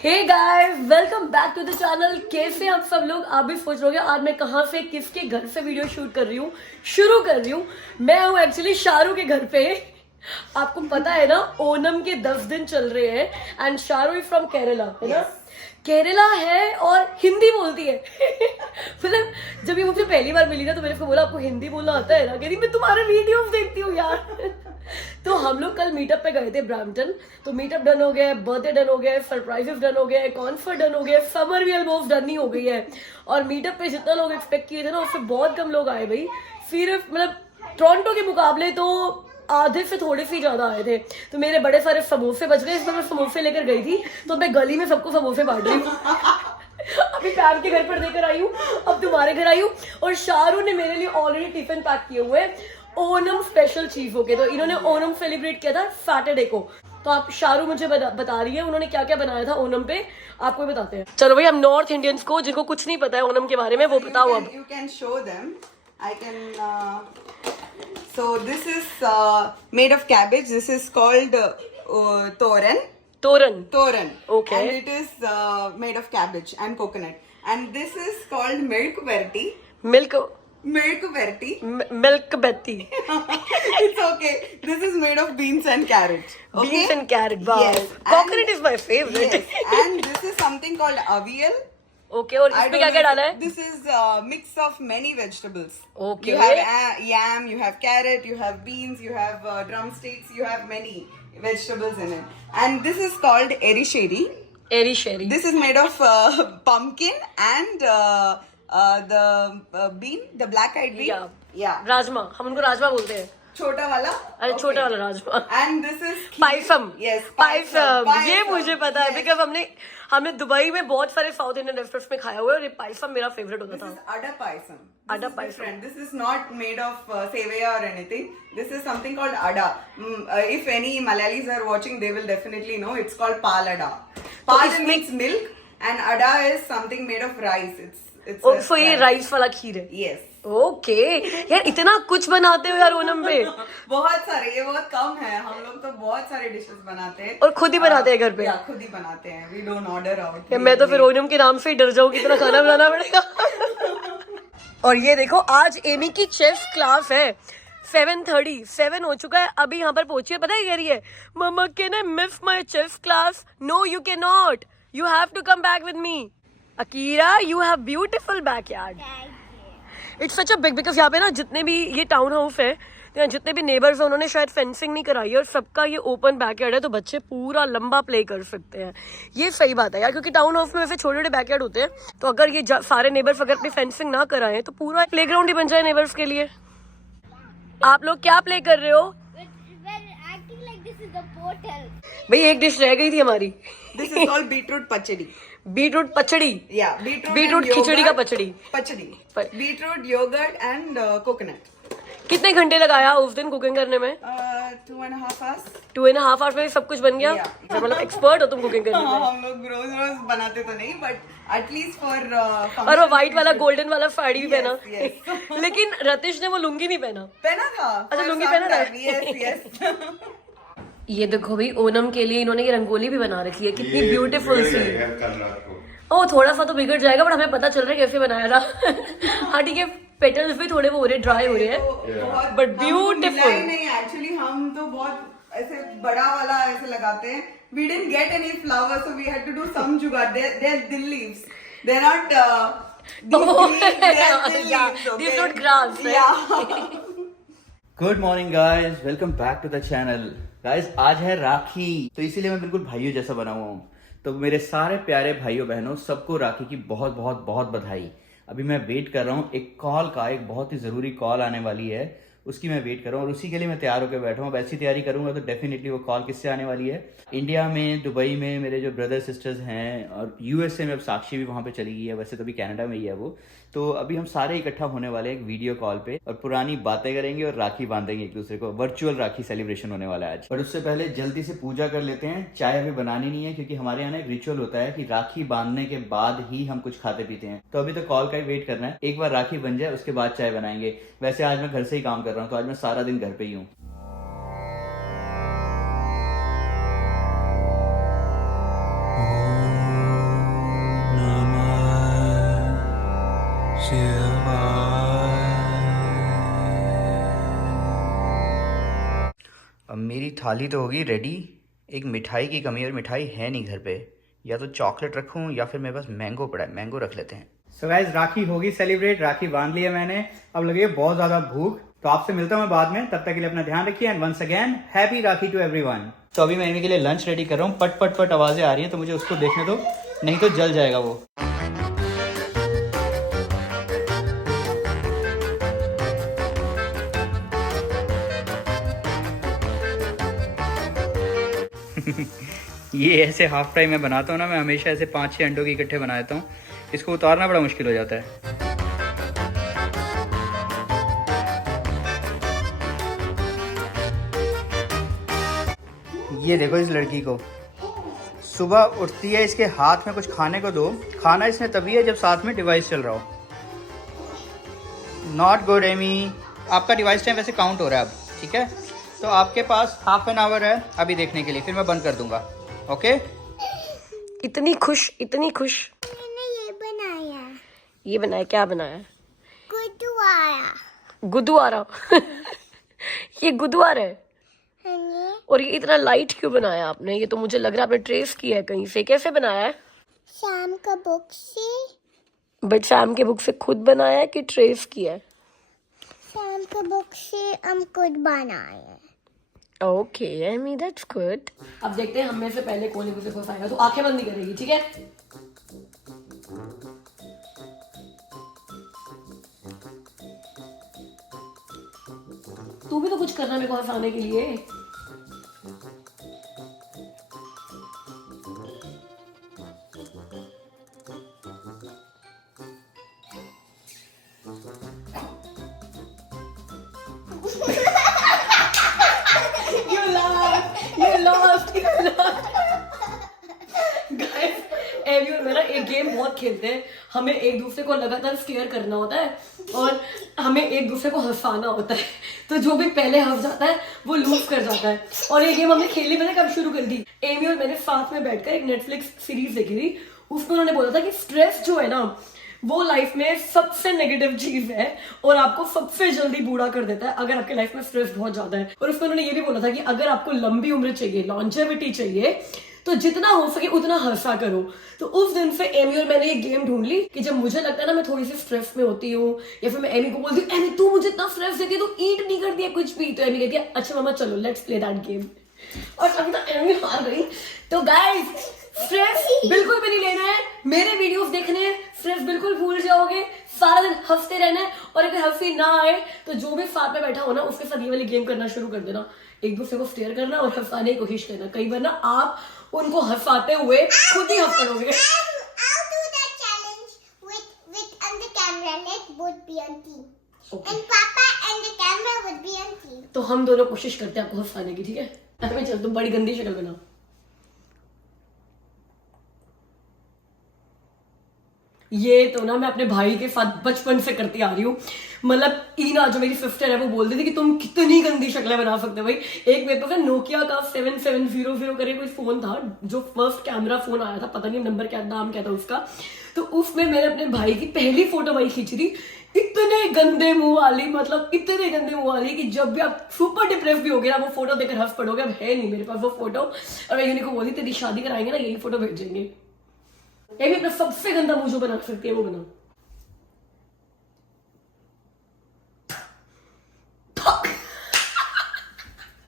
Hey guys, welcome back to the channel. कैसे आप सब लोग? आप भी सोच रहे हो आज मैं कहाँ से किसके घर से वीडियो शूट कर रही हूँ, शुरू कर रही हूँ। मैं हूँ एक्चुअली शाहरुख के घर पे। आपको पता है ना, ओनम के 10 दिन चल रहे हैं and Shahrukh is from Kerala, है ना? केरला है और हिंदी बोलती है। मतलब जब ये मुझसे पहली बार मिली ना तो मैंने उसको बोला आपको हिंदी बोलना आता है ना? कहती मैं तुम्हारे वीडियोस देखती हूँ यार। तो हम लोग कल मीटअप पे गए थे ब्रैम्पटन। तो मीटअप डन हो गया, बर्थडे डन हो गया, सरप्राइजेस डन हो गया, कॉन्सर्ट डन हो गया, समर भी ऑलमोस्ट डन ही हो गई है। और मीटअप पे जितना लोग एक्सपेक्ट किए थे ना उससे बहुत कम लोग आए भाई। फिर मतलब टोरंटो के मुकाबले तो आधे से थोड़े से ज्यादा आए थे। तो मेरे बड़े सारे समोसे बच गए। इसमें मैं समोसे लेकर गई थी तो मैं गली में सबको समोसे बांट रही हूँ। अभी पैम के घर पर देकर आई हूँ, अब तुम्हारे घर आई हूँ। और शाहरुख ने मेरे लिए ऑलरेडी टिफिन पैक किए हुए हैं ओनम स्पेशल चीजों के। तो इन्होंने ओनम सेलिब्रेट किया था सैटरडे को। तो आप शाहरुख मुझे बता रही है उन्होंने क्या क्या बनाया था ओनम पे, आपको भी बताते हैं। चलो भाई, हम नॉर्थ इंडियंस को जिनको कुछ नहीं पता है ओनम के बारे में वो बताओ। अब you can show them. I can. So this is made of cabbage. This is called toran. तोरन। Toran. Okay. And it is made of cabbage and coconut. And this is called milk verti. Milk Milk verti. Milk बेती। It's okay. This is made of beans and carrot. Okay? Beans and carrot. Wow, Yes. Coconut is my favourite. Yes. And this is something called avial. Okay, और इसमें क्या क्या डाला है? This is mix of many vegetables. Okay. You have yam, you have carrot, you have beans, you have drumsticks, you have many vegetables in it. And this is called erisheri. Eri Sheri. This is made of pumpkin and the bean, the black-eyed bean. Yeah. Yeah. Rajma, हम उनको राजमा बोलते हैं। छोटा वाला. अरे छोटा वाला rajma. And this is kheer. Payasam. Yes. Payasam, ये मुझे पता है Yes. बिकॉज हमने दुबई में बहुत सारे साउथ इंडियन रेस्टोरेंट्स में खाया हुआ है और ये पायसम मेरा फेवरेट होता This था। is ada paisam. Ada This is paisam. different. This is not made of sevaya or anything. This is something called ada. If any Malayalis are watching, they will definitely know. It's called palada. Pal इसमें- means milk, and ada is something made of rice. It's सो ये rice वाला खीर है। Yes. Okay यार, इतना कुछ बनाते हो यार ओनम पे। बहुत सारे, ये बहुत कम है। हम लोग तो बहुत सारे डिशेस बनाते हैं और खुद ही बनाते हैं घर पे। या खुद ही बनाते हैं। We don't order out. मैं तो फिर ओनम के नाम से ही डर जाऊँ, कितना खाना बनाना पड़ेगा। और ये देखो, आज एमी की चेफ क्लास है। 7:37 हो चुका है, अभी यहाँ पर पहुंची है। पता है कह रही है, mamma can I miss my chef class? No you can not, you have to come back with me. Akira, you have beautiful backyard. It's such a big, because यहाँ पे ना जितने भी ये टाउन हाउस है तो यहाँ जितने भी नेबर्स हैं उन्होंने शायद फेंसिंग नहीं कराई है और सबका ये ओपन बैकयार्ड है, तो बच्चे पूरा लंबा प्ले कर सकते हैं। ये सही बात है यार, क्योंकि टाउन हाउस में वैसे छोटे छोटे बैकयार्ड होते हैं, तो अगर ये सारे नेबर्स अगर अपनी फेंसिंग ना कराएं तो पूरा प्लेग्राउंड ही बन जाए नेबर्स के लिए। आप लोग क्या प्ले कर रहे हो? भाई एक डिश रह गई थी हमारी। This is called beetroot pachadi. Beetroot pachadi. Yeah, beetroot beetroot and खिचड़ी का yogurt. Pachadi. Pachadi. But- Beetroot, yogurt and coconut. कितने घंटे लगाया उस दिन कुकिंग करने में? 2.5 hours. 2.5 hours में सब कुछ बन गया? Yeah. मतलब एक्सपर्ट हो तुम कुकिंग करने में। हम लोग रोज रोज बनाते तो नहीं, बट एटलीस्ट फॉर और वो व्हाइट वाला गोल्डन वाला साड़ी भी पहना। yes. लेकिन रतीश ने वो लुंगी नहीं पहना। पहना था। अच्छा, लुंगी पहना था। यस। ये देखो भाई, ओनम के लिए इन्होंने ये रंगोली भी बना रखी है, कितनी ब्यूटीफुल सी। ओ थोड़ा सा तो बिगड़ जाएगा, बट हमें पता चल रहा है कैसे बनाया था। हाँ ठीक है, पेटल्स भी थोड़े वो हो रहे, ड्राई हो रहे हैं, बट ब्यूटीफुल। नहीं, एक्चुअली हम तो बहुत ऐसे बड़ा वाला ऐसे लगाते हैं। We didn't get any flowers, so we had to do some jugaad. They're dill leaves. They're not. These not grass, right? Yeah. Good morning guys, welcome back to the channel. Guys आज है राखी, तो इसीलिए मैं बिल्कुल भाइयों जैसा बना हुआ हूँ। तो मेरे सारे प्यारे भाइयों बहनों सबको राखी की बहुत बहुत बहुत बधाई। अभी मैं वेट कर रहा हूँ एक कॉल का, एक बहुत ही ज़रूरी कॉल आने वाली है, उसकी मैं वेट कर रहा हूँ और उसी के लिए मैं तैयार होकर बैठा हूँ। अब ऐसी तैयारी करूंगा तो डेफिनेटली वो कॉल किससे आने वाली है। इंडिया में, दुबई में मेरे जो ब्रदर सिस्टर्स हैं, और यूएसए में अब साक्षी भी वहाँ पे चली गई है, वैसे तो अभी कनाडा में ही है वो। तो अभी हम सारे इकट्ठा होने वाले हैं एक वीडियो कॉल पे और पुरानी बातें करेंगे और राखी बांधेंगे एक दूसरे को। वर्चुअल राखी सेलिब्रेशन होने वाला है आज। पर उससे पहले जल्दी से पूजा कर लेते हैं। चाय अभी बनानी नहीं है क्योंकि हमारे यहाँ एक रिचुअल होता है कि राखी बांधने के बाद ही हम कुछ खाते पीते हैं। तो अभी तो कॉल का ही वेट करना है, एक बार राखी बन जाए उसके बाद चाय बनाएंगे। वैसे आज मैं घर से ही काम कर रहा हूँ, तो आज मैं सारा दिन घर पे ही हूँ। मेरी थाली तो होगी रेडी, एक मिठाई की कमी है और मिठाई है नहीं घर पे। या तो चॉकलेट रखूं या फिर मेरे पास मैंगो पड़ा है, मैंगो रख लेते हैं। सो गाइस, राखी होगी सेलिब्रेट, राखी बांध लिया मैंने। अब लगी है बहुत ज्यादा भूख, तो आपसे मिलता हूँ मैं बाद में। तब तक के लिए अपना ध्यान रखिए and once again happy Rakhi to everyone. तो अभी मैं एमी के लिए लंच रेडी कर रहा हूँ। पट पट पट आवाजें आ रही हैं तो मुझे उसको देखने दो, नहीं तो जल जाएगा वो। ये ऐसे हाफ फ्राई मैं बनाता हूँ ना, मैं हमेशा ऐसे 5-6 अंडों के इकट्ठे बना देता हूँ। इसको उतारना बड़ा मुश्किल हो जाता है। ये देखो इस लड़की को, सुबह उठती है इसके हाथ में कुछ खाने को दो। खाना इसने तभी है जब साथ में डिवाइस चल रहा हो। Not good Amy. आपका डिवाइस टाइम वैसे काउंट हो रहा है अब, ठीक है? तो आपके पास हाफ एन आवर है अभी देखने के लिए, फिर मैं बंद कर दूंगा। ओके? इतनी खुश, इतनी खुश। मैंने ये बनाया, ये बनाया, क्या बनाया? गुरुद्वारा। गुरुद्वारा। ये गुरुद्वारा है। हनी और ये इतना लाइट क्यों बनाया आपने? ये तो मुझे लग रहा है आपने ट्रेस किया है कहीं से। कैसे बनाया है? शाम का बुक से। बट शाम के बुक से खुद बनाया है कि ट्रेस किया है? शाम का बुक से हम खुद बनाए। Okay, I mean that's good. अब देखते हैं हम में से पहले कौन एक दूसरे को फंसाएगा। तो आंखें बंद नहीं करेगी, ठीक है? तू भी तो कुछ करना मेरे को हंसाने के लिए। You lost. Guys, एवी और मैं ना एक गेम बहुत खेलते हैं। हमें एक दूसरे को लगातार स्टेयर करना होता है और हमें एक दूसरे को हंसाना होता है। तो जो भी पहले हंस जाता है वो लूज कर जाता है। और ये गेम हमने खेलनी पता कब शुरू कर दी? एवी और मैंने साथ में बैठकर एक नेटफ्लिक्स सीरीज देखी थी। उसमें उन्होंने बोला था कि स्ट्रेस जो है ना वो लाइफ में सबसे नेगेटिव चीज है और आपको सबसे जल्दी बूढ़ा कर देता है अगर आपके लाइफ में स्ट्रेस बहुत ज्यादा है। और उसमें उन्होंने ये भी बोला था कि अगर आपको लंबी उम्र चाहिए, लॉन्जेविटी चाहिए, तो जितना हो सके उतना हंसा करो। तो उस दिन से एमी और मैंने ये गेम ढूंढ ली कि जब मुझे लगता है ना मैं थोड़ी सी स्ट्रेस में होती हूँ या फिर मैं एमी को बोलती हूँ, एमी तू मुझे इतना स्ट्रेस देती है, तू ईट नहीं करती है कुछ भी, तो एमी कहती है अच्छा मामा चलो लेट्स प्ले दैट गेम। और अभी तक एमी हार गई। तो गाइस, स्ट्रेस बिल्कुल भी नहीं लेना है, मेरे वीडियोस देखने हैं, स्ट्रेस बिल्कुल भूल जाओगे, सारा दिन हंसते रहना है। और अगर हंसी ना आए तो जो भी साथ में बैठा हो ना उसके साथ ये वाली गेम करना शुरू कर देना। एक दूसरे को स्टेयर करना और हंसाने की कोशिश करना। कई बार ना आप उनको हंसाते हुए खुद ही हंस पड़ोगे। I'll do that challenge with and the camera. Let both be on team. Okay. And Papa and the camera would be on team. तो हम दोनों कोशिश करते हैं आपको हंसाने की, ठीक है? मैं चल, तुम बड़ी गंदी शक्ल बना। ये तो ना मैं अपने भाई के साथ बचपन से करती आ रही हूँ। मतलब ईना जो मेरी सिस्टर है वो बोलती थी कि तुम कितनी गंदी शक्लें बना सकते हो भाई। एक मेरे पास नोकिया का 7700 करके कोई फोन था जो फर्स्ट कैमरा फोन आया था, पता नहीं नंबर क्या, नाम क्या था उसका। तो उसमें मैंने अपने भाई की पहली फोटो भाई खींची थी। इतने गंदे मुंह वाली, मतलब इतने गंदे मुंह वाली कि जब भी आप सुपर डिप्रेस भी हो गए ना वो फोटो देखकर हंस पड़ोगे। अब है नहीं मेरे पास वो फोटो। और मैं यूनी को बोली तेरी शादी कराएंगे ना यही फोटो भेजेंगे। ये भी अपना सबसे गंदा मुंह जो बना सकती है वो बना।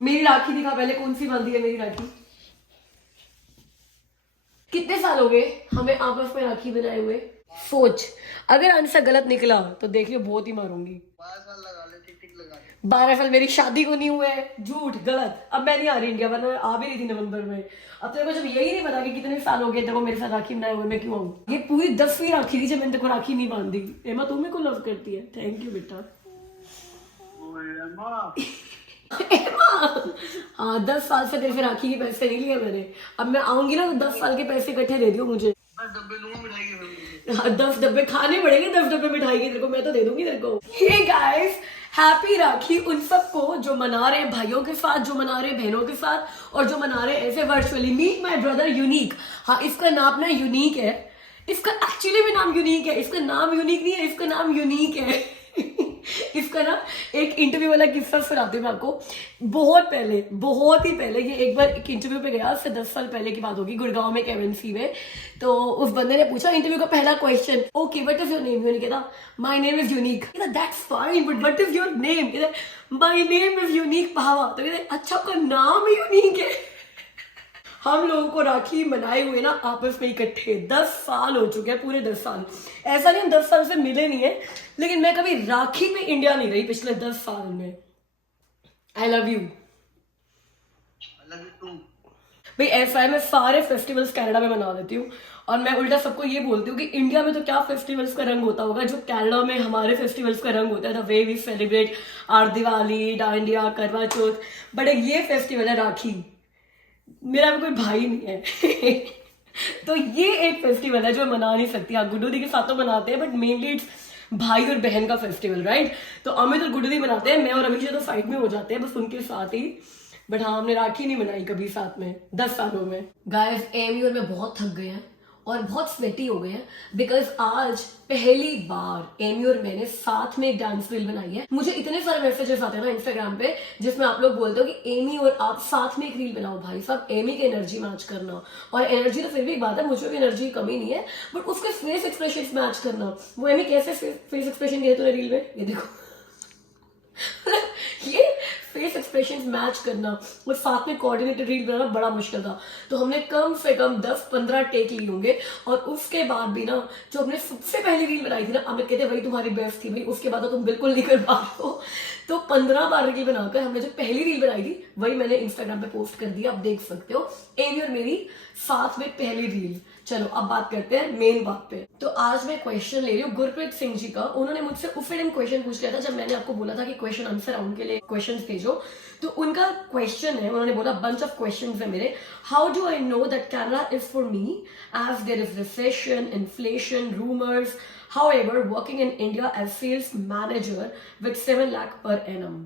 मेरी राखी दिखा पहले, कौन सी बांधी है मेरी राखी? कितने साल हो गए हमें आपस में राखी बनाए हुए? सोच, अगर आंसर गलत निकला तो देख लियो बहुत ही मारूंगी। 12 साल मेरी शादी को नहीं हुए। झूठ, गलत। अब मैं नहीं आ रही इंडिया, वरना आ भी रही थी नवंबर में। अब तेरे को जब यही नहीं पता कि कितने साल हो गए तेरे को मेरे साथ राखी बनाए हुए, मैं क्यों आऊँ? ये पूरी 10वीं राखी थी जब मैंने तेरे को राखी नहीं बांधी। एमा तू मेरे को लव करती है। थैंक यू बेटा। हाँ, 10 साल से तेरे से राखी के पैसे नहीं लिए मैंने। अब मैं आऊंगी ना तो 10 साल के पैसे इकट्ठे दे दियो मुझे। 10 डब्बे खाने पड़ेंगे, 10 डब्बे मिठाई के तेरे को मैं तो दे दूंगी तेरे को। हे गाइस, हैप्पी राखी उन सबको जो मना रहे हैं भाइयों के साथ, जो मना रहे हैं बहनों के साथ और जो मना रहे हैं ऐसे virtually. Meet my brother unique. हाँ, इसका नाम ना यूनिक है। इसका एक्चुअली भी नाम यूनिक है। इसका नाम यूनिक नहीं है, इसका नाम यूनिक है। इसका ना एक इंटरव्यू वाला किस्सा सुनाती हूँ मैं आपको। बहुत ही पहले ये एक बार एक इंटरव्यू पे गया, उससे 10 साल पहले की बात होगी, गुड़गांव में केएमसी में। तो उस बंदे ने पूछा इंटरव्यू का पहला question, okay what is your name? मैंने कहा my name is unique. That's fine but what is your name? My name is unique Bhava. तो कहते अच्छा आपका नाम ही यूनिक है। हम लोगों को राखी मनाए हुए ना आपस में इकट्ठे 10 साल हो चुके हैं, पूरे 10 साल। ऐसा नहीं हम 10 साल से मिले नहीं है, लेकिन मैं कभी राखी में इंडिया नहीं रही पिछले 10 साल में। आई लव यू भाई। ऐसा है मैं सारे फेस्टिवल्स कनाडा में मना लेती हूँ, और मैं उल्टा सबको ये बोलती हूँ कि इंडिया में तो क्या फेस्टिवल्स का रंग होता होगा जो कनाडा में हमारे फेस्टिवल्स का रंग होता है। The way we celebrate are Diwali, Dandiya, Karwa Chauth. But ये फेस्टिवल है राखी, मेरा भी कोई भाई नहीं है तो ये एक फेस्टिवल है जो मैं मना नहीं सकती। हाँ, गुड्डू दी के साथ तो मनाते हैं, बट मेनली इट्स भाई और बहन का फेस्टिवल, राइट? तो अमित और गुड्डू दी मनाते हैं, मैं और अभिषेक तो साइड में हो जाते हैं बस उनके साथ ही। बट हाँ, हमने राखी नहीं मनाई कभी साथ में 10 सालों में। गाइस, एमी और मैं बहुत थक गए हैं और बहुत स्वेटी हो गए हैं, बिकॉज आज पहली बार एमी और मैंने साथ में एक डांस रील बनाई है। मुझे इतने सारे मैसेजेस आते हैं ना इंस्टाग्राम पे, जिसमें आप लोग बोलते हो कि एमी और आप साथ में एक रील बनाओ। भाई साहब, एमी की एनर्जी मैच करना, और एनर्जी तो फिर भी एक बात है, मुझे भी एनर्जी की कमी नहीं है, बट उसके फेस एक्सप्रेशन मैच करना। वो एमी कैसे फेस एक्सप्रेशन दिए तूने रील में, ये देखो ये फेस एक्सप्रेशन मैच करना और साथ में कोऑर्डिनेटेड रील बनाना बड़ा मुश्किल था। तो हमने कम से कम 10-15 टेक लिए होंगे, और उसके बाद भी ना जो हमने सबसे पहली रील बनाई थी ना, अमित कहते वही तुम्हारी बेस्ट थी भाई, उसके बाद तो तुम बिल्कुल नहीं कर पा रहे हो। तो 15 बार रील बनाकर हमने जो पहली रील बनाई थी वही मैंने इंस्टाग्राम पे पोस्ट कर दिया, आप देख सकते हो, एमी और मेरी साथ में पहली रील। चलो अब बात करते हैं मेन बात पे। तो आज मैं क्वेश्चन ले रही हूँ गुरप्रीत सिंह जी का। उन्होंने मुझसे उसी दिन क्वेश्चन पूछ लिया था जब मैंने आपको बोला था कि क्वेश्चन आंसर राउंड के लिए क्वेश्चन भेजो। तो उनका क्वेश्चन है, उन्होंने बोला बंच ऑफ क्वेश्चन है मेरे। How do I know that Canada is for me as there is recession, inflation, rumours, however working in India as sales manager with 7 lakh per annum।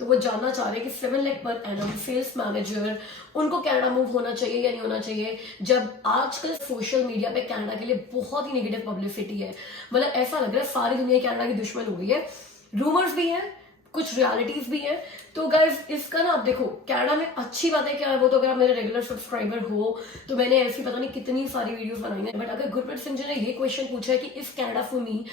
तो वो जानना चाह रहे हैं कि 7 lakh per annum sales manager उनको कनाडा मूव होना चाहिए या नहीं होना चाहिए, जब आजकल सोशल मीडिया पे कनाडा के लिए बहुत ही नेगेटिव पब्लिसिटी है। मतलब ऐसा लग रहा है सारी दुनिया कनाडा की दुश्मन हो गई है। रूमर्स भी हैं, कुछ रियलिटीज भी हैं। तो गाइस, इसका ना आप देखो, कनाडा में अच्छी बातें क्या है वो तो अगर आप मेरे रेगुलर सब्सक्राइबर हो तो मैंने ऐसी पता नहीं कितनी सारी वीडियोस बनाई हैं। बट अगर गुरप्रीत सिंह जी ने ये क्वेश्चन पूछा है कि इस कनाडा फॉर मी,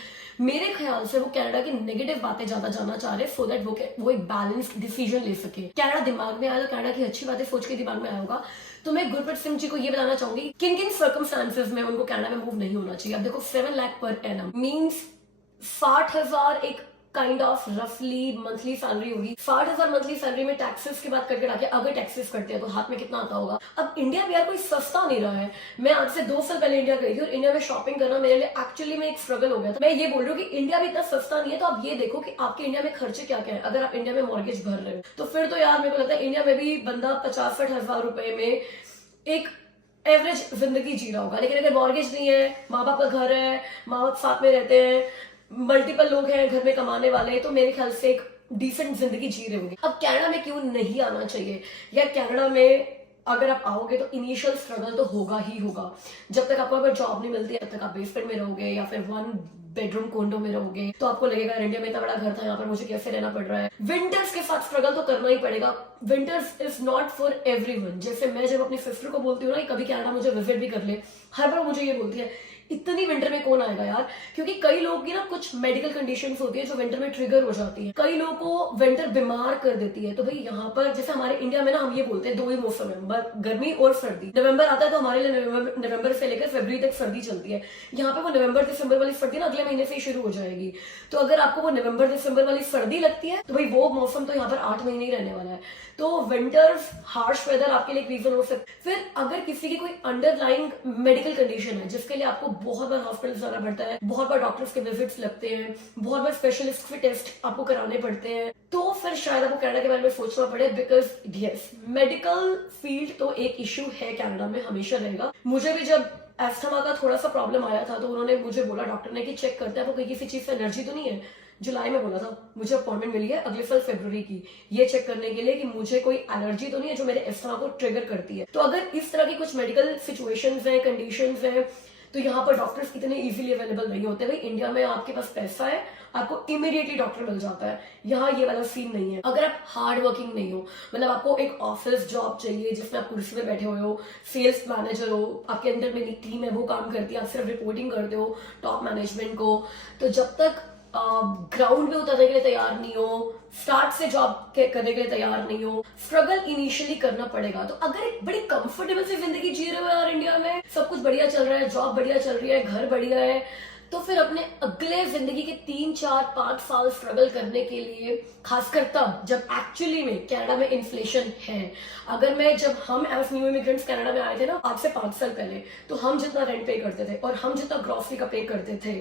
मेरे ख्याल से वो कनाडा की नेगेटिव बातें ज्यादा जानना चाह रहे हैं, सो दैट वो एक बैलेंस डिसीजन ले सके। कनाडा दिमाग में आया, कनाडा की अच्छी बातें सोच के दिमाग में आया होगा। तो मैं गुरप्रीत सिंह जी को ये बताना चाहूंगी किन किन सर्कमस्टांसेस में उनको कनाडा में मूव नहीं होना चाहिए। अब देखो, 7 लाख पर एनम मीन्स 60,000 एक काइंड ऑफ रफली मंथली सैलरी होगी। 60,000 मंथली सैलरी में टैक्सेस की बात करके डाके, अगर टैक्सेस करते हैं तो हाथ में कितना आता होगा। अब इंडिया भी यार कोई सस्ता नहीं रहा है। मैं आज से 2 साल पहले इंडिया गई थी और इंडिया में शॉपिंग करना मेरे लिए एक्चुअली में एक स्ट्रगल हो गया था। मैं ये बोल रही हूँ कि इंडिया भी इतना सस्ता नहीं है। तो आप ये देखो कि आपके इंडिया में खर्चे क्या क्या है। अगर आप इंडिया में मॉर्गेज भर रहे हो तो फिर तो यार मेरे को लगता है इंडिया में भी बंदा 50-60 हजार रुपए में एक एवरेज जिंदगी जी रहा होगा। लेकिन अगर मॉर्गेज नहीं है, माँ बाप का घर है, माँ बाप साथ में रहते हैं, मल्टीपल लोग हैं घर में कमाने वाले, तो मेरे ख्याल से एक डिसेंट जिंदगी जी रहे होंगे। अब कनाडा में क्यों नहीं आना चाहिए, या कनाडा में अगर आप आओगे तो इनिशियल स्ट्रगल तो होगा ही होगा। जब तक आपको अगर जॉब नहीं मिलती है तब तक आप बेसमेंट में रहोगे या फिर 1 बेडरूम कोंडो में रहोगे, तो आपको लगेगा इंडिया में इतना बड़ा घर था, यहाँ पर मुझे कैसे रहना पड़ रहा है। विंटर्स के साथ स्ट्रगल तो करना ही पड़ेगा। Winters is not for everyone. जैसे मैं जब अपनी सिस्टर को बोलती हूँ ना कभी कनाडा मुझे विजिट भी कर ले, हर बार मुझे ये बोलती है इतनी विंटर में कौन आएगा यार, क्योंकि कई लोग की ना कुछ मेडिकल कंडीशंस होती है जो विंटर में ट्रिगर हो जाती है। कई लोगों को विंटर बीमार कर देती है। तो भाई यहाँ पर जैसे हमारे इंडिया में ना हम ये बोलते हैं 2 ही मौसम है, गर्मी और सर्दी। नवंबर आता है तो हमारे लिए नवंबर से लेकर फरवरी तक सर्दी चलती है। यहाँ पे वो नवंबर दिसंबर वाली सर्दी ना अगले महीने से ही शुरू हो जाएगी। तो अगर आपको वो नवंबर दिसंबर वाली सर्दी लगती है तो भाई वो मौसम तो यहाँ पर 8 महीने ही रहने वाला है। तो विंटर्स हार्श वेदर आपके लिए एक रीजन हो सकता है। फिर अगर किसी की कोई अंडरलाइंग मेडिकल कंडीशन है जिसके लिए आपको बहुत बार हॉस्पिटल जाना पड़ता है, बहुत बार डॉक्टर्स के विजिट्स लगते हैं, बहुत बार स्पेशलिस्ट के टेस्ट आपको कराने पड़ते हैं, तो फिर शायद आपको कनाडा के बारे में सोचना पड़े। बिकॉज यस, मेडिकल फील्ड तो एक इश्यू है कनाडा में, हमेशा रहेगा। मुझे भी जब एस्थमा का थोड़ा सा प्रॉब्लम आया था तो उन्होंने मुझे बोला, डॉक्टर ने, कि चेक करते हैं आपको किसी चीज से एलर्जी तो नहीं है। जुलाई में बोला था, मुझे अपॉइंटमेंट मिली है अगले साल फरवरी की, ये चेक करने के लिए कि मुझे कोई एलर्जी तो नहीं है जो मेरे एस्थमा को ट्रिगर करती है। तो अगर इस तरह की कुछ मेडिकल सिचुएशंस हैं, कंडीशंस हैं, तो यहाँ पर डॉक्टर्स इतने इजीली अवेलेबल नहीं होते। भाई इंडिया में आपके पास पैसा है, आपको इमीडिएटली डॉक्टर मिल जाता है। यहाँ ये वाला सीन नहीं है। अगर आप हार्ड वर्किंग नहीं हो, मतलब आपको एक ऑफिस जॉब चाहिए जिसमें आप कुर्सी पे बैठे हुए हो, सेल्स मैनेजर हो, आपके अंदर में एक टीम है वो काम करती है, आप सिर्फ रिपोर्टिंग करते हो टॉप मैनेजमेंट को, तो जब तक ग्राउंड पे उतरने के लिए तैयार नहीं हो, स्टार्ट से जॉब करने के लिए तैयार नहीं हो, स्ट्रगल इनिशियली करना पड़ेगा। तो अगर एक बड़ी कंफर्टेबल सी जिंदगी जी रहे हो यार, इंडिया में सब कुछ बढ़िया चल रहा है, जॉब बढ़िया चल रही है, घर बढ़िया है, तो फिर अपने अगले जिंदगी के 3, 4, 5 साल स्ट्रगल करने के लिए, खासकर तब जब एक्चुअली में कनाडा में इन्फ्लेशन है। जब हम एज न्यू इमिग्रेंट्स कनाडा में आए थे ना, आज से 5 साल पहले, तो हम जितना रेंट पे करते थे और हम जितना ग्रोसरी का पे करते थे,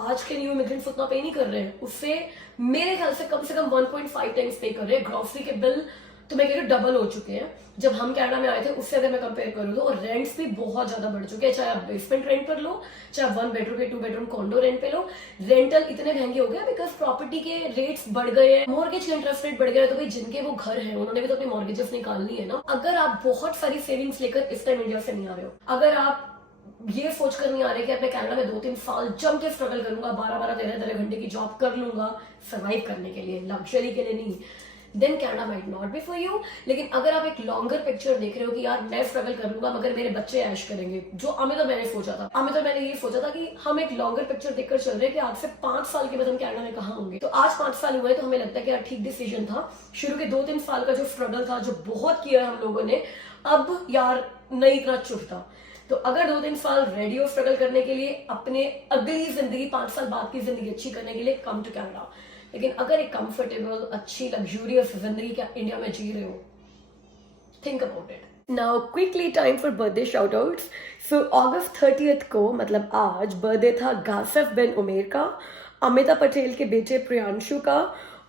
आज के न्यू इमिग्रेंट्स उतना पे नहीं कर रहे हैं। उससे मेरे ख्याल से कम 1.5 टाइम्स पे कर रहे हैं। ग्रोसरी के बिल तो मैं कह रही हूँ डबल हो चुके हैं जब हम कनाडा में आए थे, उससे अगर मैं कंपेयर करूँ तो। और रेंट्स भी बहुत ज्यादा बढ़ चुके हैं, चाहे आप बेसमेंट रेंट पर लो, चाहे 1 बेडरूम या 2 बेडरूम कॉन्डो रेंट पे लो, रेंटल इतने महंगे हो गए बिकॉज प्रॉपर्टी के रेट्स बढ़ गए हैं, मॉर्गेज के इंटरेस्ट रेट बढ़ गए हैं। तो भाई जिनके वो घर है उन्होंने भी तो अपनी मॉर्गेजेस निकालनी है ना। अगर आप बहुत सारी सेविंग्स लेकर इस टाइम इंडिया से नहीं आ रहे हो, अगर आप ये सोच कर नहीं आ रहे कि मैं कनाडा में 2-3 साल जम के स्ट्रगल करूंगा, 12-12, 13-13 घंटे की जॉब कर लूंगा सर्वाइव करने के लिए, लग्जरी के लिए नहीं, then Canada might not be for you. लेकिन अगर आप एक लॉन्गर पिक्चर देख रहे हो कि यार मैं स्ट्रगल करूंगा मगर मेरे बच्चे ऐश करेंगे, जो अमित और मैंने सोचा था, मैंने ये सोचा था कि हम एक लॉन्गर पिक्चर देखकर चल रहे हैं कि आज से 5 साल के बाद हम कनाडा में कहाँ होंगे। तो आज 5 साल हुए तो हमें लगता है कि यार ठीक डिसीजन था। शुरू के 2-3 साल का जो स्ट्रगल था, जो बहुत किया हम लोगों ने, अब यार नहीं इतना चुभता। तो अगर 2-3 साल रेडी हो स्ट्रगल करने के लिए, अपने अगली जिंदगी 5 साल बाद की जिंदगी अच्छी करने के लिए, कम टू कनाडा। लेकिन अगर एक कंफर्टेबल, अच्छी, लग्जूरियस जिंदगी क्या इंडिया में जी रहे हो, think about it. Now quickly time for birthday shout outs. So अगस्त 30 को, मतलब आज, बर्थडे था गासिफ बिन उमेर का, अमिता पटेल के बेटे प्रियांशु का,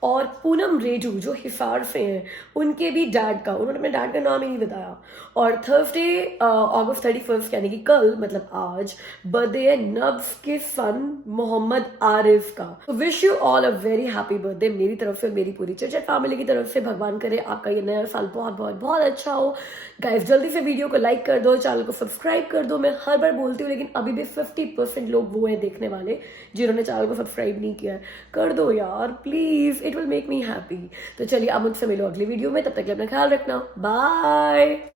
और पूनम रेडू जो हिसार से हैं उनके भी डैड का, उन्होंने अपने डैड का नाम ही नहीं बताया। और थर्सडे अगस्त 31 यानी कि कल, मतलब आज, बर्थडे है नब्स के सन मोहम्मद आरिफ का। तो wish you all a very happy birthday मेरी तरफ से और मेरी पूरी चर्चा फैमिली की तरफ से। भगवान करे आपका ये नया साल बहुत बहुत बहुत अच्छा हो। गाइस जल्दी से वीडियो को लाइक कर दो, चैनल को सब्सक्राइब कर दो। मैं हर बार बोलती हूँ लेकिन अभी भी 50% लोग वो हैं देखने वाले जिन्होंने चैनल को सब्सक्राइब नहीं किया है। कर दो यार please, it will make me happy. तो चलिए अब मुझसे मिलो अगली वीडियो में, तब तक के लिए अपना ख्याल रखना, बाय।